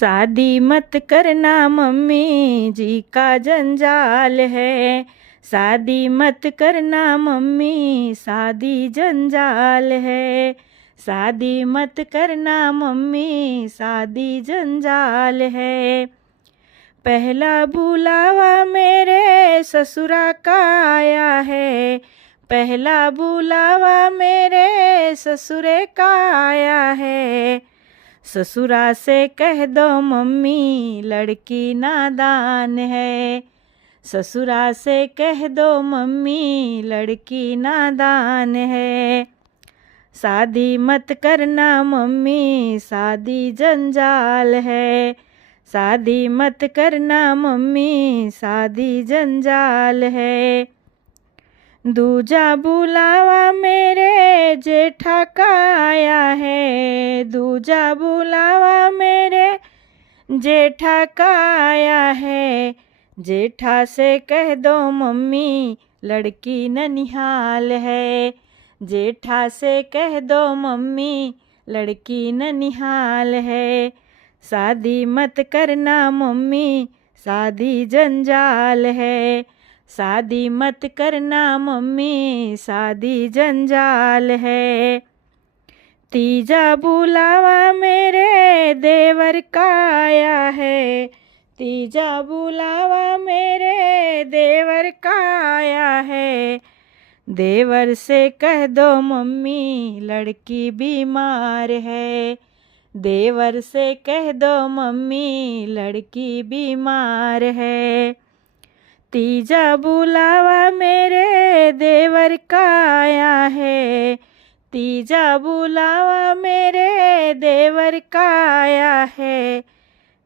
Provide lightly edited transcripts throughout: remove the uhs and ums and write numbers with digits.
शादी मत करना मम्मी जी का जंजाल है। शादी मत करना मम्मी शादी जंजाल है। शादी मत करना मम्मी शादी जंजाल है। पहला बुलावा मेरे ससुरा का आया है। पहला बुलावा मेरे ससुरे का आया है। ससुरा से कह दो मम्मी लड़की नादान है। ससुरा से कह दो मम्मी लड़की नादान है। शादी मत करना मम्मी शादी जंजाल है। शादी मत करना मम्मी शादी जंजाल है। दूजा बुलावा मेरे जेठा का आया है। दूजा बुलावा मेरे जेठा का आया है। जेठा से कह दो मम्मी लड़की ननिहाल है। जेठा से कह दो मम्मी लड़की ननिहाल है। शादी मत करना मम्मी शादी जंजाल है। शादी मत करना मम्मी शादी जंजाल है। तीजा बुलावा मेरे देवर का आया है। तीजा बुलावा मेरे देवर का आया है। देवर से कह दो मम्मी लड़की बीमार है। देवर से कह दो मम्मी लड़की बीमार है। तीजा बुलावा मेरे देवर का आया है। तीजा बुलावा मेरे देवर का आया है।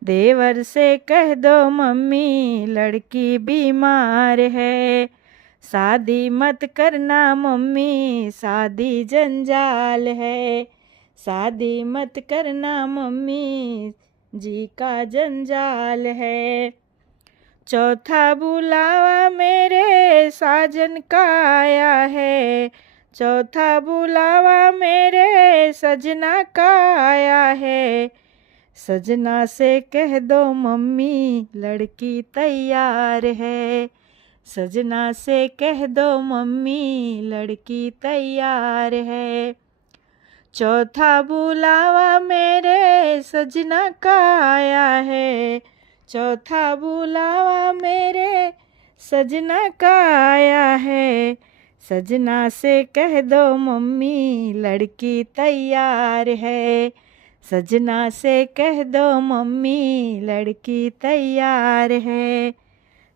देवर से कह दो मम्मी लड़की बीमार है। शादी मत करना मम्मी शादी जंजाल है। शादी मत करना मम्मी जी का जंजाल है। चौथा बुलावा मेरे साजन का आया है। चौथा बुलावा मेरे सजना का आया है। सजना से कह दो मम्मी लड़की तैयार है। सजना से कह दो मम्मी लड़की तैयार है। चौथा बुलावा मेरे सजना का आया है। चौथा बुलावा मेरे सजना का आया है। सजना से कह दो मम्मी लड़की तैयार है। सजना से कह दो मम्मी लड़की तैयार है।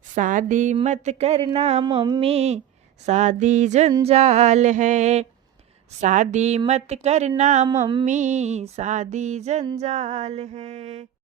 शादी मत करना मम्मी शादी जंजाल है। शादी मत करना मम्मी शादी जंजाल है।